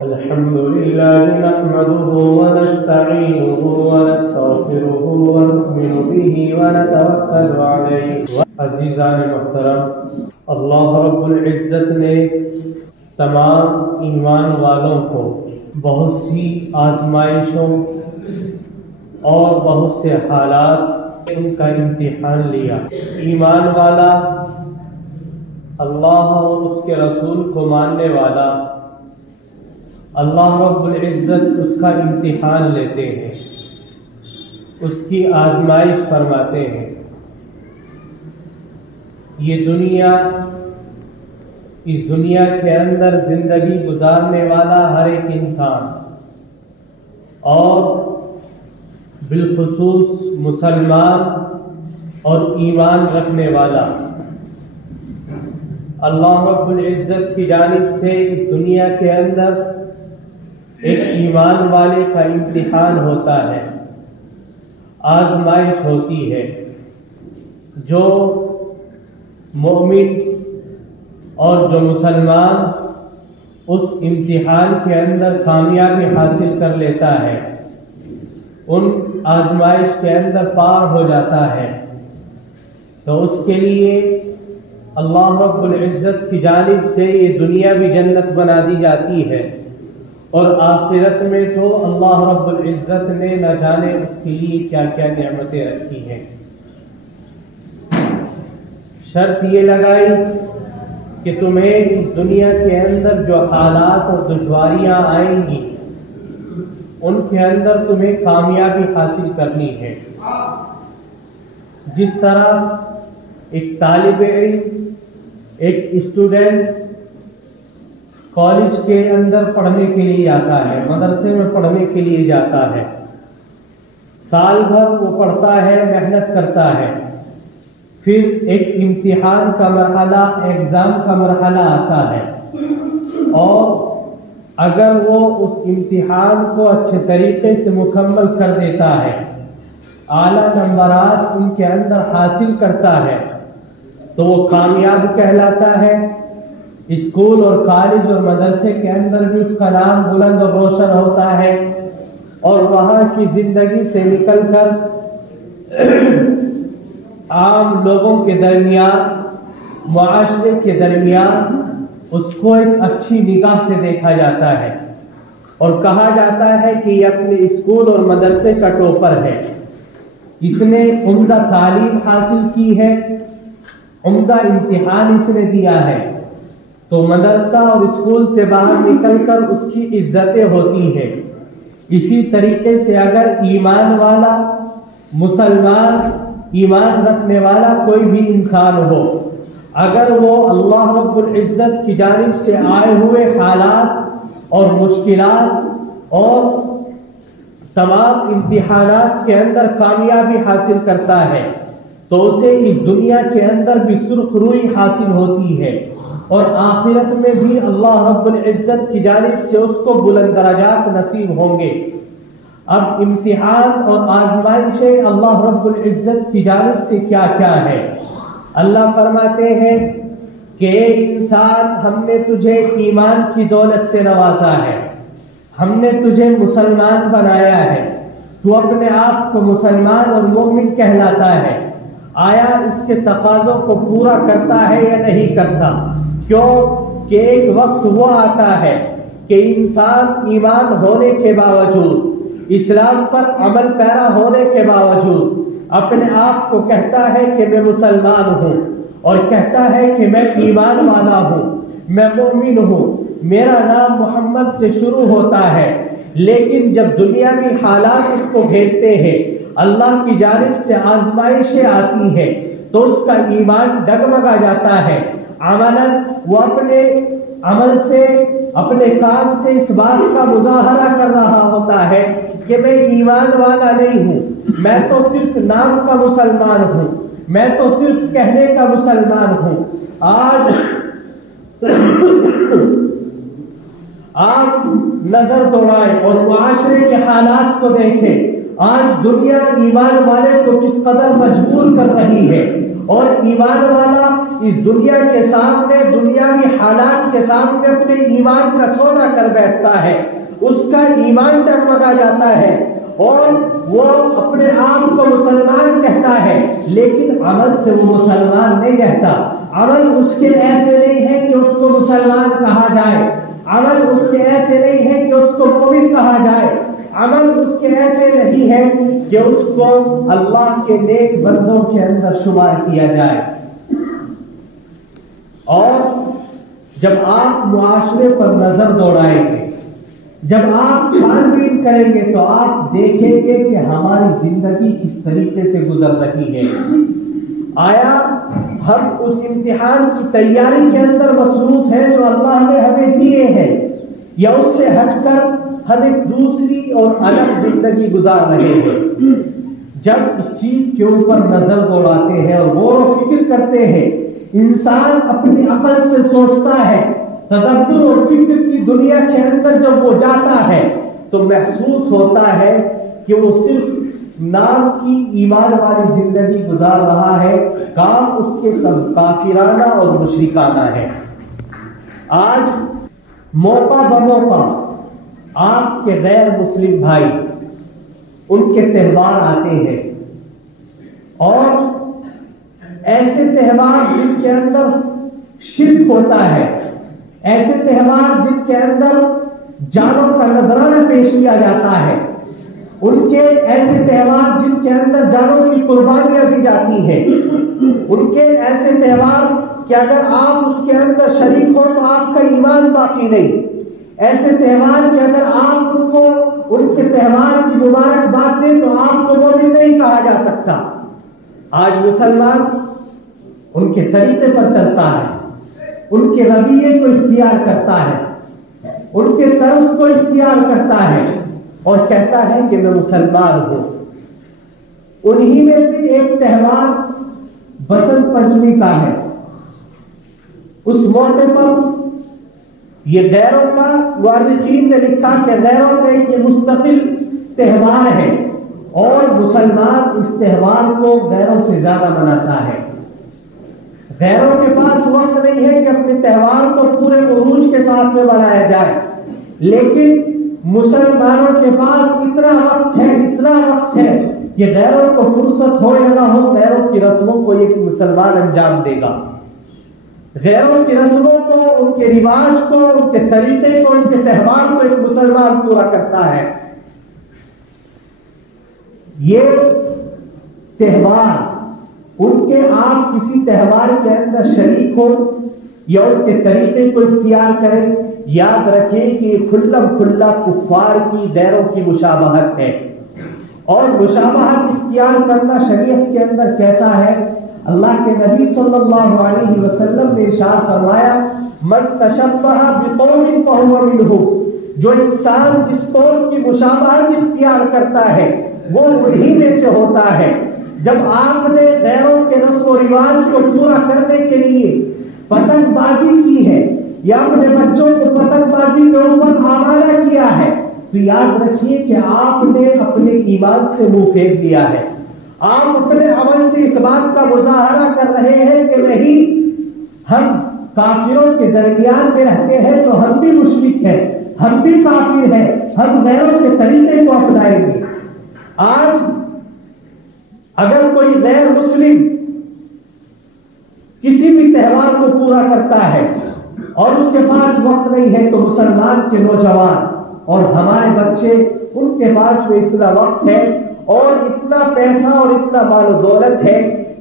الحمد لله نحمده ونستعينه ونستغفره ونؤمن به ونتوكل عليه. عزیزان محترم، اللہ رب العزت نے تمام ایمان والوں کو بہت سی آزمائشوں اور بہت سے حالات ان کا امتحان لیا. ایمان والا، اللہ اور اس کے رسول کو ماننے والا، اللہ رب العزت اس کا امتحان لیتے ہیں، اس کی آزمائش فرماتے ہیں. یہ دنیا، اس دنیا کے اندر زندگی گزارنے والا ہر ایک انسان اور بالخصوص مسلمان اور ایمان رکھنے والا، اللہ رب العزت کی جانب سے اس دنیا کے اندر ایک ایمان والے کا امتحان ہوتا ہے، آزمائش ہوتی ہے. جو مومن اور جو مسلمان اس امتحان کے اندر کامیابی حاصل کر لیتا ہے، ان آزمائش کے اندر پار ہو جاتا ہے، تو اس کے لیے اللہ رب العزت کی جانب سے یہ دنیا بھی جنت بنا دی جاتی ہے، اور آخرت میں تو اللہ رب العزت نے نہ جانے اس کے لیے کیا کیا نعمتیں رکھی ہیں. شرط یہ لگائی کہ تمہیں اس دنیا کے اندر جو حالات اور دشواریاں آئیں گی ان کے اندر تمہیں کامیابی حاصل کرنی ہے. جس طرح ایک طالب علم، ایک اسٹوڈنٹ کالج کے اندر پڑھنے کے لیے جاتا ہے، مدرسے میں پڑھنے کے لیے جاتا ہے، سال بھر وہ پڑھتا ہے، محنت کرتا ہے، پھر ایک امتحان کا مرحلہ، ایگزام کا مرحلہ آتا ہے، اور اگر وہ اس امتحان کو اچھے طریقے سے مکمل کر دیتا ہے، اعلیٰ نمبرات ان کے اندر حاصل کرتا ہے، تو وہ کامیاب کہلاتا ہے. اسکول اور کالج اور مدرسے کے اندر بھی اس کا نام بلند اور روشن ہوتا ہے، اور وہاں کی زندگی سے نکل کر عام لوگوں کے درمیان، معاشرے کے درمیان اس کو ایک اچھی نگاہ سے دیکھا جاتا ہے، اور کہا جاتا ہے کہ یہ اپنے اسکول اور مدرسے کا ٹاپر ہے، اس نے عمدہ تعلیم حاصل کی ہے، عمدہ امتحان اس نے دیا ہے. تو مدرسہ اور اسکول سے باہر نکل کر اس کی عزتیں ہوتی ہیں. اسی طریقے سے اگر ایمان والا، مسلمان، ایمان رکھنے والا کوئی بھی انسان ہو، اگر وہ اللہ رب العزت کی جانب سے آئے ہوئے حالات اور مشکلات اور تمام امتحانات کے اندر کامیابی حاصل کرتا ہے، تو اسے اس دنیا کے اندر بھی سرخ روئی حاصل ہوتی ہے، اور آخرت میں بھی اللہ رب العزت کی جانب سے اس کو بلند درجات نصیب ہوں گے. اب امتحان اور آزمائشیں اللہ رب العزت کی جانب سے کیا کیا ہے. اللہ فرماتے ہیں کہ اے انسان، ہم نے تجھے ایمان کی دولت سے نوازا ہے، ہم نے تجھے مسلمان بنایا ہے، تو اپنے آپ کو مسلمان اور مومن کہلاتا ہے. آیا اس کے تقاضوں کو پورا کرتا ہے یا نہیں کرتا؟ کیوں کہ ایک وقت وہ آتا ہے کہ انسان ایمان ہونے کے باوجود، اسلام پر عمل پیرا ہونے کے باوجود اپنے آپ کو کہتا ہے کہ میں مسلمان ہوں، اور کہتا ہے کہ میں ایمان والا ہوں، میں مومن ہوں، میرا نام محمد سے شروع ہوتا ہے. لیکن جب دنیاوی حالات اس کو گھیرتے ہیں، اللہ کی جانب سے آزمائشیں آتی ہیں، تو اس کا ایمان ڈگمگا جاتا ہے. عملاً وہ اپنے عمل سے، اپنے کام سے اس بات کا مظاہرہ کر رہا ہوتا ہے کہ میں ایمان والا نہیں ہوں، میں تو صرف نام کا مسلمان ہوں، میں تو صرف کہنے کا مسلمان ہوں. آج نظر دوڑائیں اور معاشرے کے حالات کو دیکھیں. آج دنیا ایمان والے کو کس قدر مجبور کر رہی ہے، اور ایمان والا اس دنیا کے سامنے، دنیاوی حالات کے سامنے اپنے ایمان کا سونا کر بیٹھتا ہے، اس کا ایمان ڈگمگا جاتا ہے اور وہ اپنے آپ کو مسلمان کہتا ہے، لیکن عمل سے وہ مسلمان نہیں رہتا۔ عمل اس کے ایسے نہیں ہے کہ اس کو مسلمان کہا جائے، عمل اس کے ایسے نہیں ہے کہ اس کو مومن کہا جائے، عمل اس کے ایسے نہیں ہے کہ اس کو اللہ کے نیک بندوں کے اندر شمار کیا جائے۔ اور جب آپ معاشرے پر نظر دوڑائیں گے، جب آپ چھان بین کریں گے تو آپ دیکھیں گے کہ ہماری زندگی کس طریقے سے گزر رہی ہے۔ آیا ہم اس امتحان کی تیاری کے اندر مصروف ہیں جو اللہ نے ہمیں دیے ہیں، یا اس سے ہٹ کر ہم ایک دوسری اور الگ زندگی گزار رہے ہیں؟ جب اس چیز کے اوپر نظر دوڑاتے ہیں اور غور و فکر کرتے ہیں، انسان اپنی عقل سے سوچتا ہے، تدبر اور فکر کی دنیا کے اندر جب وہ جاتا ہے تو محسوس ہوتا ہے کہ وہ صرف نام کی ایمان والی زندگی گزار رہا ہے، کام اس کے سب کافرانہ اور مشرکانہ ہے۔ آج موقع بموقع آپ کے غیر مسلم بھائی ان کے تہوار آتے ہیں، اور ایسے تہوار جن کے اندر شرک ہوتا ہے، ایسے تہوار جن کے اندر جانوں کا نذرانہ پیش کیا جاتا ہے، ان کے ایسے تہوار جن کے اندر جانوں کی قربانیاں دی جاتی ہیں، ان کے ایسے تہوار کہ اگر آپ اس کے اندر شریک ہو تو آپ کا ایمان باقی نہیں، ایسے تہوار کہ اگر آپ ان کے تہوار کی مبارکباد دیں تو آپ کو مومن نہیں کہا جا سکتا۔ آج مسلمان ان کے طریقے پر چلتا ہے، ان کے رویے کو اختیار کرتا ہے، ان کے طرز کو اختیار کرتا ہے اور کہتا ہے کہ میں مسلمان ہوں۔ انہی میں سے ایک تہوار بسنت پنچمی کا ہے۔ اس موقع پر یہ غیروں کا، مورخین نے لکھا کہ غیروں کا یہ مستقل تہوار ہے اور مسلمان اس تہوار کو غیروں سے زیادہ مناتا ہے۔ غیروں کے پاس وقت نہیں ہے کہ اپنے تہوار کو پورے عروج کے ساتھ میں منایا جائے، لیکن مسلمانوں کے پاس اتنا وقت ہے کہ غیروں کو فرصت ہو یا نہ ہو، غیروں کی رسموں کو ایک مسلمان انجام دے گا۔ غیروں کی رسموں کو، ان کے رواج کو، ان کے طریقے کو، ان کے تہوار کو ایک مسلمان پورا کرتا ہے۔ یہ تہوار، ان کے آپ کسی تہوار کے اندر شریک ہو یا ان کے طریقے کو اختیار کریں، یاد رکھیں کہ یہ کھلا کھلا کفار کی، غیروں کی مشابہت ہے۔ اور مشابہت اختیار کرنا شریعت کے اندر کیسا ہے؟ اللہ کے نبی صلی اللہ علیہ وسلم نے ارشاد فرمایا، من تشبہ بقوم فہو منہ، جو انسان جس قوم کی مشابہت اختیار کرتا ہے وہ انہی میں سے ہوتا ہے۔ جب آپ نے غیروں کے رسم و رواج کو پورا کرنے کے لیے پتنگ بازی کی ہے یا اپنے بچوں کو پتنگ بازی کے اوپر آمادہ کیا ہے تو یاد رکھیے کہ آپ نے اپنے ایمان سے منہ پھیر دیا ہے۔ آپ اپنے عمل سے اس بات کا مظاہرہ کر رہے ہیں کہ نہیں، ہم کافروں کے درمیان میں رہتے ہیں تو ہم بھی مشرک ہیں، ہم بھی کافر ہیں، ہم غیروں کے طریقے کو اپنائیں گے۔ آج اگر کوئی غیر مسلم کسی بھی تہوار کو پورا کرتا ہے اور اس کے پاس وقت نہیں ہے تو مسلمان کے نوجوان اور ہمارے بچے، ان کے پاس میں اتنا وقت ہے اور اتنا پیسہ اور اتنا مال و دولت ہے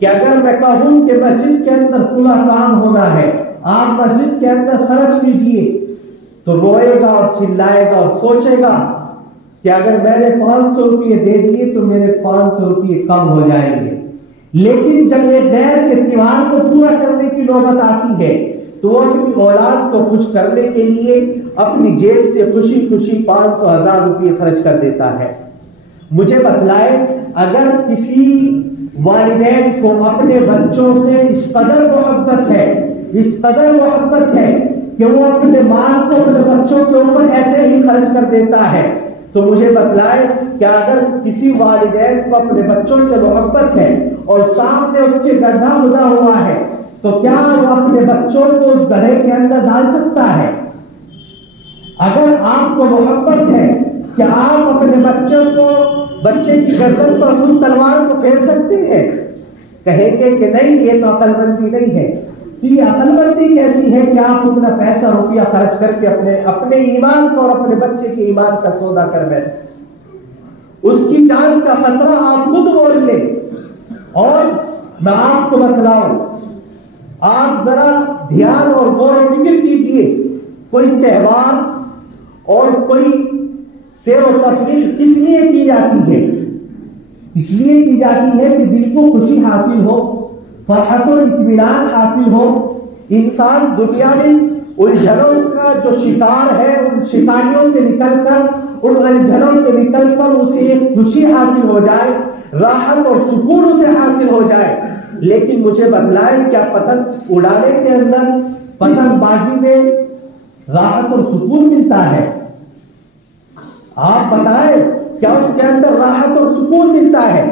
کہ اگر میں کہوں کہ مسجد کے اندر فلاں کام ہونا ہے، آپ مسجد کے اندر خرچ کیجئے، تو روئے گا اور چلائے گا اور سوچے گا کہ اگر میں نے 500 روپئے دے دیے تو میرے 500 روپئے کم ہو جائیں گے۔ لیکن جب یہ غیر کے تیوہار کو پورا کرنے کی نوبت آتی ہے تو وہ اپنی اولاد کو خوش کرنے کے لیے اپنی جیب سے خوشی خوشی 500,000 روپئے خرچ کر دیتا ہے۔ مجھے بتلائے، اگر کسی والدین کو اپنے بچوں سے اس قدر محبت ہے کہ وہ اپنے مال کو اپنے بچوں کے اوپر ایسے ہی خرچ کر دیتا ہے تو مجھے بتلائے کہ اگر کسی والدین کو اپنے بچوں سے محبت ہے اور سامنے اس کے گڈھا کھدا ہوا ہے تو کیا وہ اپنے بچوں کو اس گڑھے کے اندر ڈال سکتا ہے؟ اگر آپ کو محبت ہے کہ آپ اپنے بچے کی گردن پر خود تلوار کو پھیر سکتے ہیں؟ کہیں گے کہ نہیں، یہ تو عقل مندی نہیں ہے۔ یہ عقل مندی کیسی ہے کہ آپ اتنا پیسہ روپیہ خرچ کر کے اپنے ایمان کو اور اپنے بچے کے ایمان کا سودا کر بیٹھے؟ اس کی جان کا خطرہ آپ خود مول لیں۔ اور میں آپ کو بتلاؤں، آپ ذرا دھیان اور غور و فکر کیجئے، کوئی تہوار اور کوئی سیر و تفریح کس لیے کی جاتی ہے؟ اس لیے کی جاتی ہے کہ دل کو خوشی حاصل ہو، فرحت و اطمینان حاصل ہو، انسان دنیا میں الجھنوں کا جو شکار ہے ان شکاریوں سے نکل کر، ان الجھنوں سے نکل کر اسے ایک خوشی حاصل ہو جائے، راحت اور سکون اسے حاصل ہو جائے۔ لیکن مجھے بتلائیں، کیا پتنگ اڑانے کے اندر، پتنگ بازی میں راحت اور سکون ملتا ہے؟ آپ بتائیں، کیا اس کے اندر راحت اور سکون ملتا ہے؟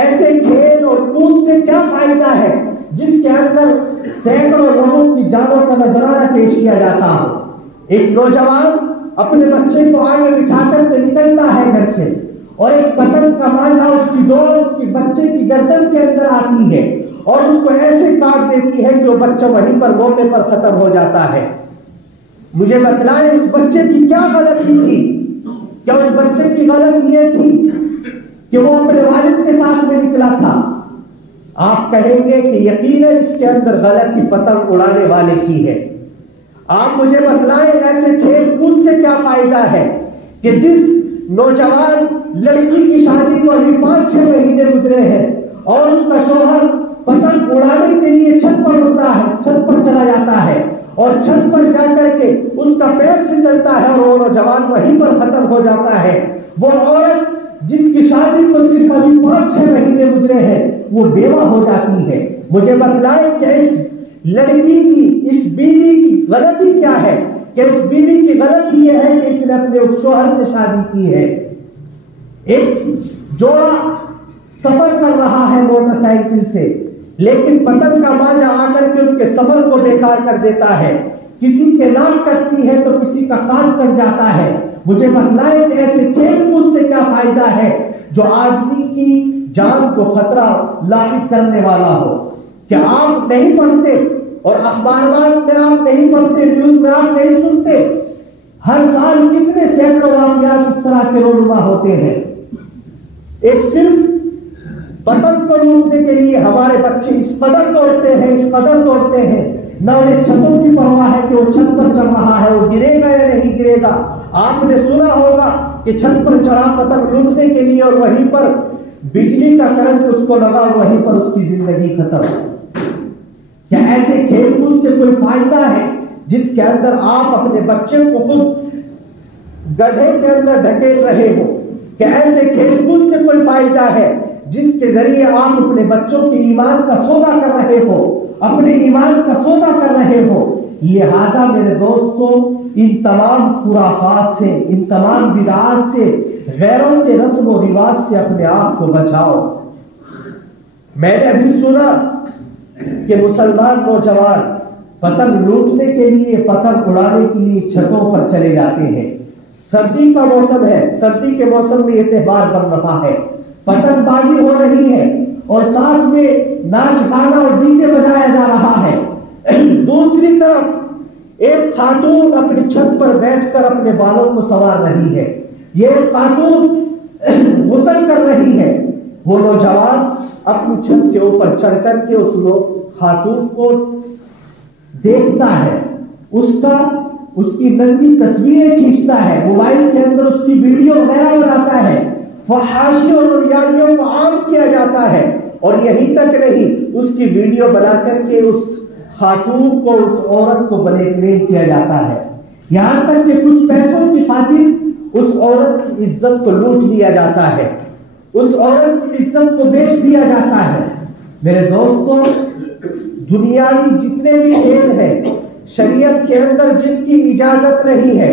ایسے کھیل اور کود سے کیا فائدہ ہے جس کے اندر سینکڑوں لوگوں کی جانوں کا نذرانہ پیش کیا جاتا ہو؟ ایک نوجوان اپنے بچے کو آگے بٹھا کر کے نکلتا ہے گھر سے، اور ایک پتنگ کا مانجھا اس کی ڈور اس کی بچے کی گردن کے اندر آتی ہے اور اس کو ایسے کاٹ دیتی ہے کہ وہ بچہ وہیں پر موقع پر ختم ہو جاتا ہے۔ مجھے بتلائیں، اس بچے کی کیا غلطی تھی؟ کیا اس بچے کی غلطی یہ تھی کہ وہ اپنے والد کے ساتھ میں نکلا تھا؟ آپ کہیں گے کہ یقیناً اس کے اندر غلطی پتنگ اڑانے والے کی ہے۔ آپ مجھے بتلائیں، ایسے کھیل کود سے کیا فائدہ ہے کہ جس نوجوان لڑکی کی شادی کو ابھی 5-6 مہینے گزرے ہیں اور اس کا شوہر پتنگ اڑانے کے لیے چھت پر اڑتا ہے، چھت پر چلا جاتا ہے اور چھت پر جا کر کے اس کا پیر پھسلتا ہے اور وہ نوجوان وہیں پر ختم ہو جاتا ہے۔ وہ عورت جس کی شادی کو صرف ابھی 5-6 مہینے گزرے ہیں وہ بیوہ ہو جاتی ہے۔ مجھے بتلائیں کہ اس لڑکی کی، اس بیوی کی غلطی کیا ہے؟ کہ اس بیوی کی غلطی یہ ہے کہ اس نے اپنے اس شوہر سے شادی کی ہے۔ ایک جوڑا سفر کر رہا ہے موٹر سائیکل سے، لیکن پتنگ کا مانجھا آ کر کے ان کے سفر کو بیکار کر دیتا ہے۔ کسی کے ناک کٹتی ہے تو کسی کا کان کٹ جاتا ہے۔ مجھے بتلائیں کہ ایسے کھیل کود سے کیا فائدہ ہے جو آدمی کی جان کو خطرہ لاحق کرنے والا ہو؟ کیا آپ نہیں پڑھتے اور اخبارات میں آپ نہیں پڑھتے، نیوز میں آپ نہیں سنتے؟ ہر سال کتنے سینکڑوں واقعات اس طرح کے رونما ہوتے ہیں۔ ایک صرف پتنگ کو لوٹنے کے لیے ہمارے بچے اس قدر دوڑتے ہیں، اس قدر دوڑتے ہیں، نہ انہیں چھتوں کی پرواہ ہے کہ وہ چھت پر چڑھ رہا ہے، وہ گرے گا یا نہیں گرے گا۔ آپ نے سنا ہوگا کہ چھت پر چڑھا پتنگ لوٹنے کے لیے اور وہیں پر بجلی کا کرنٹ اس کو لگا اور وہیں پر اس کی زندگی ختم۔ کیا ایسے کھیل کود سے کوئی فائدہ ہے جس کے اندر آپ اپنے بچے کو خود گڈھے کے اندر ڈھکیل رہے ہو؟ کیا ایسے کھیل کود سے کوئی فائدہ ہے جس کے ذریعے آپ اپنے بچوں کے ایمان کا سودا کر رہے ہو، اپنے ایمان کا سودا کر رہے ہو؟ لہذا میرے دوستوں، ان تمام خرافات سے، ان تمام بدعات سے، غیروں کے رسم و رواج سے اپنے آپ کو بچاؤ۔ میں نے ابھی سنا کہ مسلمان نوجوان پتنگ لوٹنے کے لیے، پتنگ اڑانے کے لیے چھتوں پر چلے جاتے ہیں۔ سردی کا موسم ہے، سردی کے موسم میں یہ تہوار بن رہا ہے، پتنگ بازی ہو رہی ہے اور ساتھ میں ناچ گانا اور ڈی جے بجایا جا رہا ہے۔ دوسری طرف ایک خاتون اپنی چھت پر بیٹھ کر اپنے بالوں کو سنوار رہی ہے۔ یہ ایک خاتون غسل کر رہی ہے۔ وہ نوجوان اپنی چھت کے اوپر چڑھ کر کے اس خاتون کو دیکھتا ہے، اس کی ننگی تصویریں کھینچتا ہے، موبائل کے اندر اس کی ویڈیو وغیرہ بناتا ہے، فحاشی اور ریالیوں کو عام کیا جاتا ہے۔ اور یہی تک نہیں، اس کی ویڈیو بنا کر کے اس خاتون کو، اس عورت کو بلیک میل کیا جاتا ہے، یہاں تک کہ کچھ پیسوں کی خاطر اس عورت کی عزت کو لوٹ لیا جاتا ہے، اس عورت کی عزت کو بیچ دیا جاتا ہے۔ میرے دوستوں، دنیاوی جتنے بھی کھیل ہیں، شریعت کے اندر جن کی اجازت نہیں ہے،